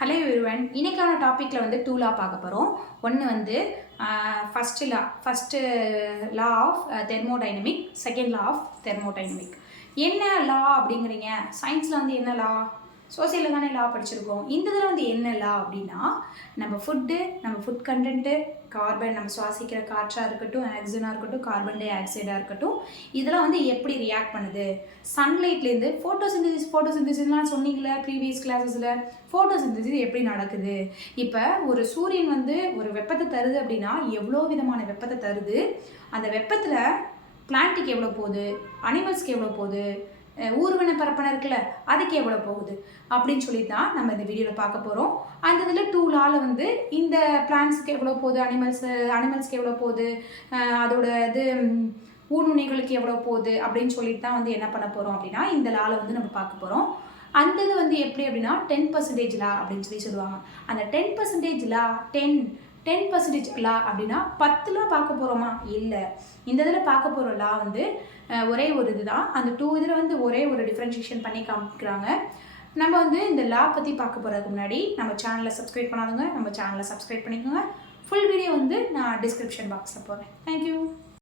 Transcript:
Hello everyone, இன்னைக்கான டாப்பிக்கில் வந்து 2 லா பார்க்க போகிறோம். ஒன்று வந்து first law of thermodynamic, second law of thermodynamic. என்ன லா அப்படிங்கிறீங்க? சயின்ஸில் வந்து என்ன லா? சோசியலில் தானே லா படிச்சிருக்கோம். இந்த இதில் வந்து என்ன லா அப்படின்னா, நம்ம ஃபுட் கண்டென்ட்டு, கார்பன், நம்ம சுவாசிக்கிற காற்றாக இருக்கட்டும், ஆக்சிஜனாக இருக்கட்டும், கார்பன் டை ஆக்சைடாக இருக்கட்டும், இதெல்லாம் வந்து எப்படி ரியாக்ட் பண்ணுது? சன்லைட்லேருந்து ஃபோட்டோசிந்தசிஸ்லாம் சொன்னீங்களே ப்ரீவியஸ் கிளாஸஸில், ஃபோட்டோசிந்தசிஸ் எப்படி நடக்குது? இப்போ ஒரு சூரியன் வந்து ஒரு வெப்பத்தை தருது அப்படின்னா எவ்வளோ விதமான வெப்பத்தை தருது, அந்த வெப்பத்தில் பிளான்ட்டுக்கு எவ்வளோ போகுது, அனிமல்ஸ்க்கு எவ்வளோ போகுது, ஊர்வன பரப்பனை இருக்குல்ல அதுக்கு எவ்வளோ போகுது அப்படின்னு சொல்லி தான் நம்ம இந்த வீடியோவில் பார்க்க போகிறோம். அந்த இதில் 2 லாவில் வந்து இந்த பிளான்ட்ஸுக்கு எவ்வளோ போகுது, அனிமல்ஸ்க்கு எவ்வளோ போகுது, அதோட இது ஊனுண்ணிகளுக்கு எவ்வளோ போகுது அப்படின்னு சொல்லிட்டு தான் வந்து என்ன பண்ண போகிறோம் அப்படின்னா இந்த லாவில் வந்து நம்ம பார்க்க போகிறோம். அந்த இது வந்து எப்படி அப்படின்னா 10% லா அப்படின்னு சொல்லி சொல்லுவாங்க. அந்த 10% லா 10% லா அப்படின்னா 10 லா பார்க்க போகிறோமா? இல்லை. இந்த இதில் பார்க்க போகிற லா வந்து ஒரே ஒரு இது தான். அந்த 2 இதில் வந்து ஒரே ஒரு டிஃப்ரென்ஷியேஷன் பண்ணி காமிக்கிறாங்க. நம்ம வந்து இந்த லா பற்றி பார்க்க போகிறதுக்கு முன்னாடி நம்ம சேனலை சப்ஸ்கிரைப் பண்ணாதுங்க, நம்ம சேனலை சப்ஸ்கிரைப் பண்ணிக்கோங்க. ஃபுல் வீடியோ வந்து நான் டிஸ்கிரிப்ஷன் பாக்ஸில் போடுறேன். தேங்க்யூ.